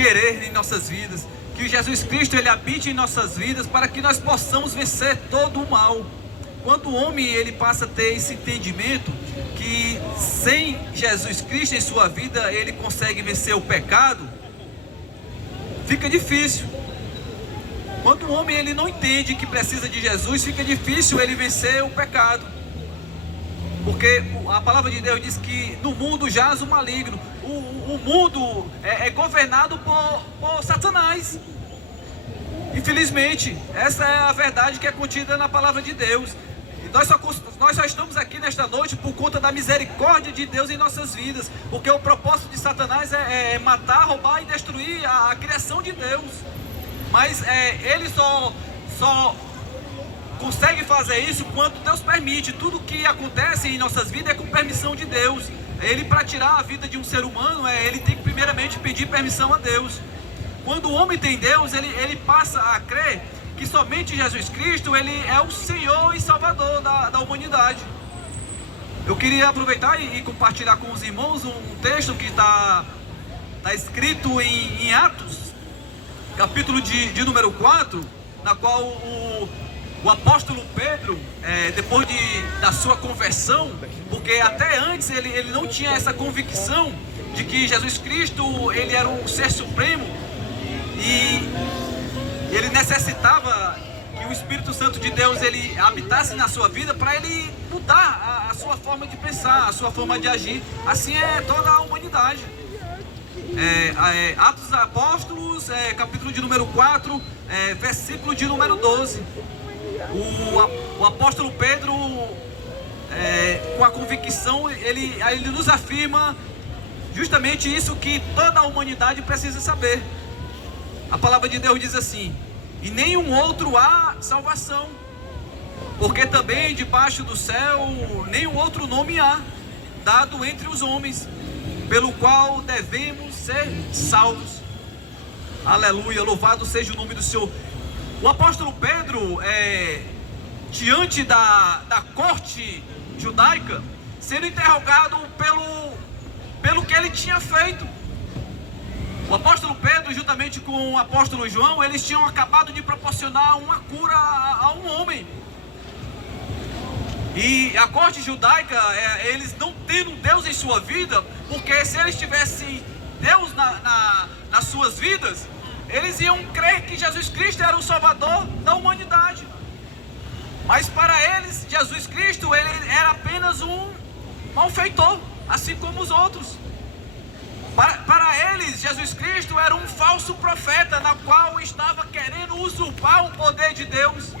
querer em nossas vidas, que Jesus Cristo ele habite em nossas vidas para que nós possamos vencer todo o mal. Quando o homem ele passa a ter esse entendimento que sem Jesus Cristo em sua vida ele consegue vencer o pecado, fica difícil. Quando o homem ele não entende que precisa de Jesus, fica difícil ele vencer o pecado. Porque a palavra de Deus diz que no mundo jaz o maligno. O mundo é governado por Satanás. Infelizmente, essa é a verdade que é contida na palavra de Deus. E nós só estamos aqui nesta noite por conta da misericórdia de Deus em nossas vidas. Porque o propósito de Satanás é matar, roubar e destruir a criação de Deus. Mas ele só consegue fazer isso quando Deus permite. Tudo que acontece em nossas vidas é com permissão de Deus. Ele, para tirar a vida de um ser humano, ele tem que primeiramente pedir permissão a Deus. Quando o homem tem Deus, ele passa a crer que somente Jesus Cristo ele é o Senhor e Salvador da humanidade. Eu queria aproveitar e compartilhar com os irmãos um texto que está escrito em Atos, capítulo de número 4, na qual o apóstolo Pedro, depois da sua conversão, porque até antes ele não tinha essa convicção de que Jesus Cristo ele era o ser supremo e ele necessitava que o Espírito Santo de Deus ele habitasse na sua vida para ele mudar a sua forma de pensar, a sua forma de agir. Assim é toda a humanidade. Atos dos Apóstolos, capítulo de número 4, versículo de número 12. O apóstolo Pedro, com a convicção, ele nos afirma justamente isso que toda a humanidade precisa saber. A palavra de Deus diz assim: e nenhum outro há salvação, porque também debaixo do céu nenhum outro nome há dado entre os homens, pelo qual devemos ser salvos. Aleluia, louvado seja o nome do Senhor. O apóstolo Pedro, diante da corte judaica, sendo interrogado pelo que ele tinha feito. O apóstolo Pedro, juntamente com o apóstolo João, eles tinham acabado de proporcionar uma cura a um homem. E a corte judaica, eles não tendo Deus em sua vida, porque se eles tivessem Deus nas suas vidas, eles iam crer que Jesus Cristo era o Salvador da humanidade. Mas para eles, Jesus Cristo ele era apenas um malfeitor, assim como os outros. Para eles, Jesus Cristo era um falso profeta, na qual estava querendo usurpar o poder de Deus.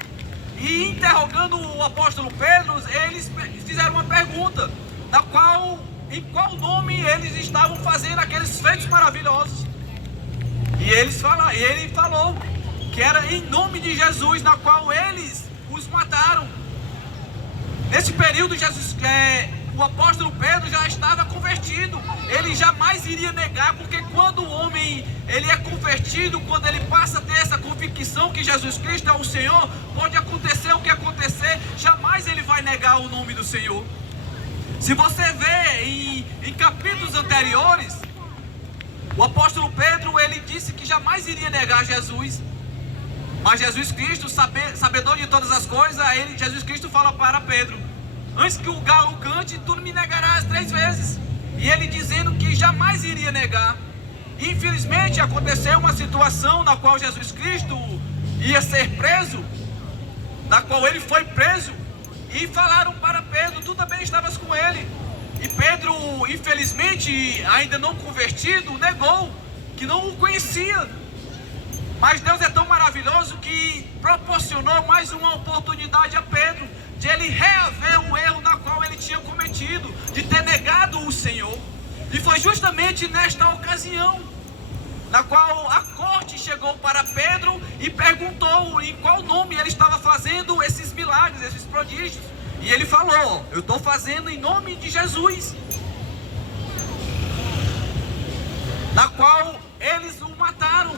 E interrogando o apóstolo Pedro, eles fizeram uma pergunta, em qual nome eles estavam fazendo aqueles feitos maravilhosos. E ele falou que era em nome de Jesus, na qual eles os mataram. Nesse período, o apóstolo Pedro já estava convertido. Ele jamais iria negar, porque quando o homem ele é convertido, quando ele passa a ter essa convicção que Jesus Cristo é o Senhor, pode acontecer o que acontecer, jamais ele vai negar o nome do Senhor. Se você vê em capítulos anteriores, o apóstolo Pedro ele disse que jamais iria negar Jesus. Mas Jesus Cristo, sabedor de todas as coisas, Jesus Cristo fala para Pedro: antes que o galo cante, tu me negarás 3 vezes. E ele dizendo que jamais iria negar. Infelizmente aconteceu uma situação na qual Jesus Cristo ia ser preso, na qual ele foi preso, e falaram para Pedro: tu também estavas com ele. E Pedro, infelizmente, ainda não convertido, negou que não o conhecia. Mas Deus é tão maravilhoso que proporcionou mais uma oportunidade a Pedro de ele reaver o erro na qual ele tinha cometido, de ter negado o Senhor. E foi justamente nesta ocasião na qual a corte chegou para Pedro e perguntou em qual nome ele estava fazendo esses milagres, esses prodígios. E ele falou: eu estou fazendo em nome de Jesus. Na qual eles o mataram.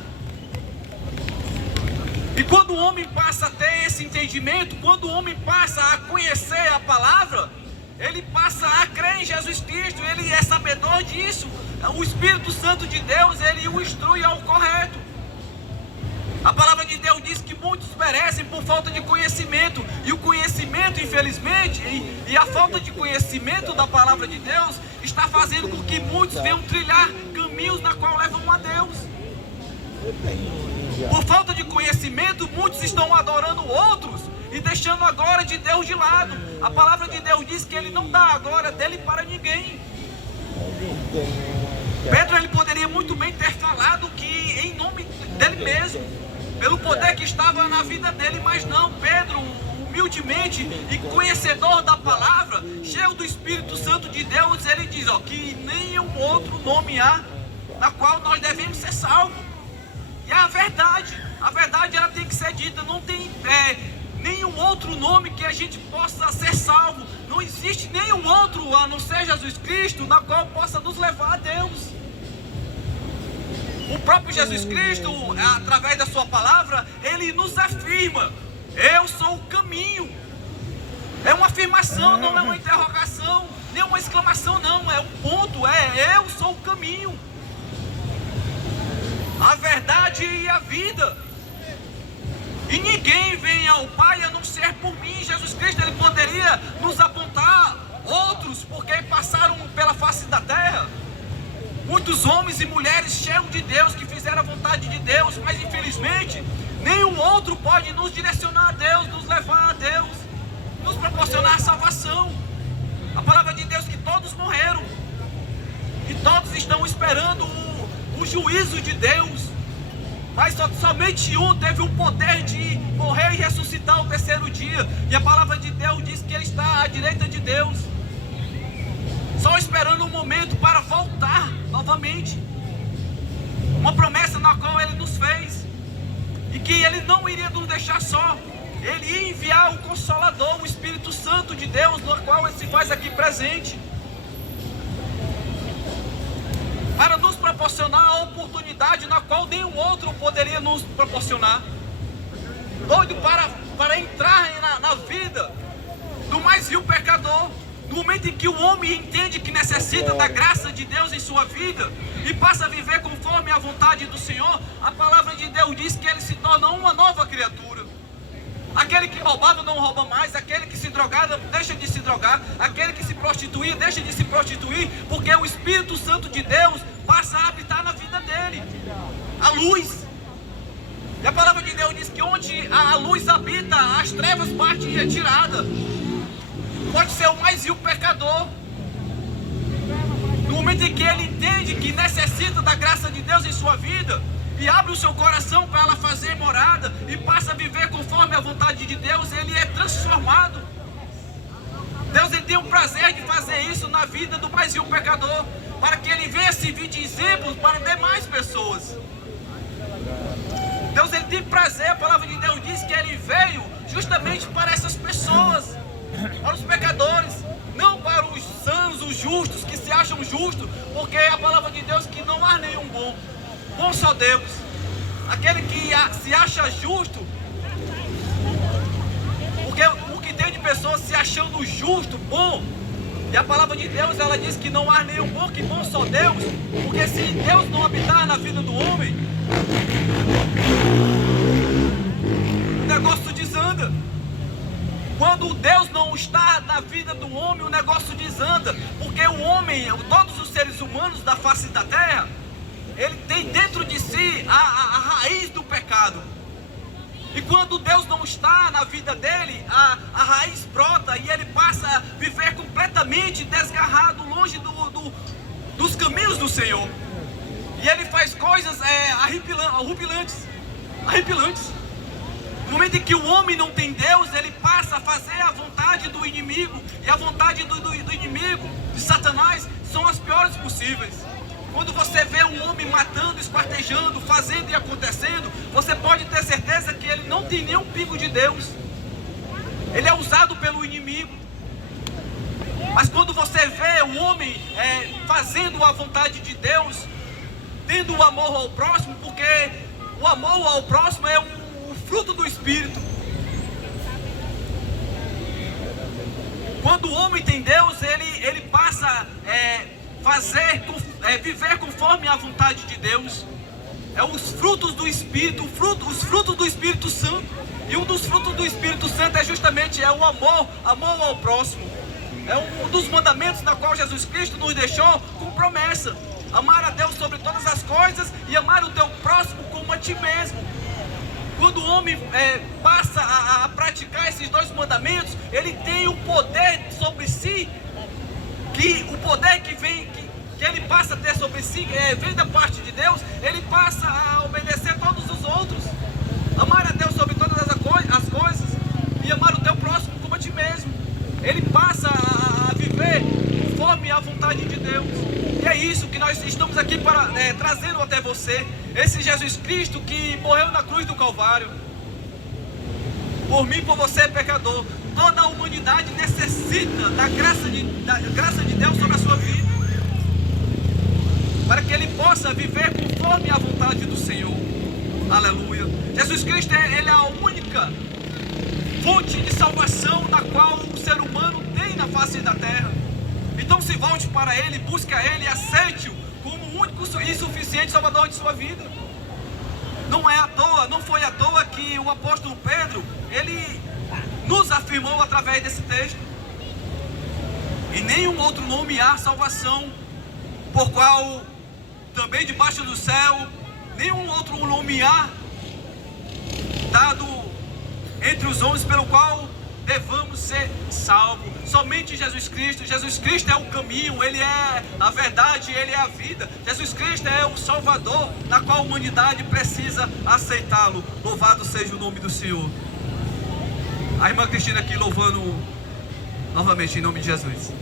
E quando o homem passa a ter esse entendimento, quando o homem passa a conhecer a palavra, ele passa a crer em Jesus Cristo, ele é sabedor disso. o Espírito Santo de Deus, ele o instrui ao correto. A palavra de Deus diz que muitos perecem por falta de conhecimento. E o conhecimento, infelizmente, e a falta de conhecimento da palavra de Deus está fazendo com que muitos venham trilhar caminhos na qual levam a Deus. Por falta de conhecimento, muitos estão adorando outros e deixando a glória de Deus de lado. A palavra de Deus diz que ele não dá a glória dele para ninguém. Pedro, ele poderia muito bem ter falado que em nome dele mesmo, pelo poder que estava na vida dele, mas não. Pedro, humildemente e conhecedor da palavra, cheio do Espírito Santo de Deus, ele diz que nenhum outro nome há na qual nós devemos ser salvos. E a verdade ela tem que ser dita. Não tem nenhum outro nome que a gente possa ser salvo. Não existe nenhum outro a não ser Jesus Cristo na qual possa nos levar a Deus. O próprio Jesus Cristo, através da sua palavra, ele nos afirma: eu sou o caminho. É uma afirmação, não é uma interrogação, nem uma exclamação, não, é um ponto, eu sou o caminho, a verdade e a vida. E ninguém vem ao Pai a não ser por mim. Jesus Cristo, ele poderia nos apontar outros, porque passaram pela face da terra. Muitos homens e mulheres cheios de Deus, que fizeram a vontade de Deus, mas infelizmente, nenhum outro pode nos direcionar a Deus, nos levar a Deus, nos proporcionar a salvação. A palavra de Deus que todos morreram, e todos estão esperando o juízo de Deus, mas somente um teve o poder de morrer e ressuscitar ao terceiro dia, e a palavra de Deus diz que ele está à direita de Deus, só esperando um momento para voltar novamente. Uma promessa na qual ele nos fez, e que ele não iria nos deixar só. Ele ia enviar o Consolador, o Espírito Santo de Deus, no qual ele se faz aqui presente, para nos proporcionar a oportunidade na qual nenhum outro poderia nos proporcionar. Doido para entrar na vida do mais vil pecador. No momento em que o homem entende que necessita da graça de Deus em sua vida e passa a viver conforme a vontade do Senhor, a palavra de Deus diz que ele se torna uma nova criatura. Aquele que roubava não rouba mais, aquele que se drogava deixa de se drogar, aquele que se prostituía deixa de se prostituir, porque o Espírito Santo de Deus passa a habitar na vida dele, a luz. E a palavra de Deus diz que onde a luz habita, as trevas partem em retirada. Pode ser o mais vil pecador. No momento em que ele entende que necessita da graça de Deus em sua vida, e abre o seu coração para ela fazer morada, e passa a viver conforme a vontade de Deus, ele é transformado. Deus, ele tem o prazer de fazer isso na vida do mais vil pecador, para que ele venha servir de exemplo para demais pessoas. Deus, ele tem prazer, a palavra de Deus diz que ele veio justamente para essas pessoas, para os pecadores, não para os sãos, os justos, que se acham justos, porque a palavra de Deus que não há nenhum bom só Deus. Aquele que se acha justo, porque o que tem de pessoas se achando justo, bom, e a palavra de Deus, ela diz que não há nenhum bom, que bom só Deus, porque se Deus não habitar na vida do homem, o negócio desanda. Quando Deus não está na vida do homem, o negócio desanda, porque o homem, todos os seres humanos da face da terra, ele tem dentro de si a raiz do pecado. E quando Deus não está na vida dele, a raiz brota e ele passa a viver completamente desgarrado, longe dos caminhos do Senhor. E ele faz coisas arrepilantes. No momento em que o homem não tem Deus, ele passa a fazer a vontade do inimigo. E a vontade do inimigo, de Satanás, são as piores possíveis. Quando você vê um homem matando, esquartejando, fazendo e acontecendo, você pode ter certeza que ele não tem nenhum pingo de Deus. Ele é usado pelo inimigo. Mas quando você vê o homem fazendo a vontade de Deus, tendo o amor ao próximo, porque o amor ao próximo é o fruto do Espírito. Quando o homem tem Deus, ele passa a fazer viver conforme a vontade de Deus. É os frutos do Espírito, os frutos do Espírito Santo. E um dos frutos do Espírito Santo é justamente o amor ao próximo. É um dos mandamentos na qual Jesus Cristo nos deixou com promessa: amar a Deus sobre todas as coisas e amar o teu próximo como a ti mesmo. Quando o homem passa a praticar esses dois mandamentos, ele tem o poder sobre si, que o poder que ele passa a ter sobre si, vem da parte de Deus. Ele passa a obedecer todos os outros, amar a Deus sobre todas as coisas e amar o teu próximo como a ti mesmo. Ele passa a viver conforme a vontade de Deus. E é isso que nós estamos aqui para trazendo até você. Esse Jesus Cristo que morreu na cruz do Calvário, por mim, por você, pecador. Toda a humanidade necessita da graça de Deus sobre a sua vida, para que ele possa viver conforme a vontade do Senhor. Aleluia. Jesus Cristo, ele é a única fonte de salvação na qual o ser humano tem na face da terra. Então se volte para Ele, busque a Ele e aceite-o como o único e suficiente Salvador de sua vida. Não é à toa, não foi à toa que o apóstolo Pedro, ele nos afirmou através desse texto: e nenhum outro nome há salvação, por qual também debaixo do céu nenhum outro nome há dado entre os homens pelo qual devamos ser salvos. Somente Jesus Cristo. Jesus Cristo é o caminho, Ele é a verdade, Ele é a vida. Jesus Cristo é o Salvador, na qual a humanidade precisa aceitá-lo. Louvado seja o nome do Senhor. A irmã Cristina aqui louvando novamente em nome de Jesus.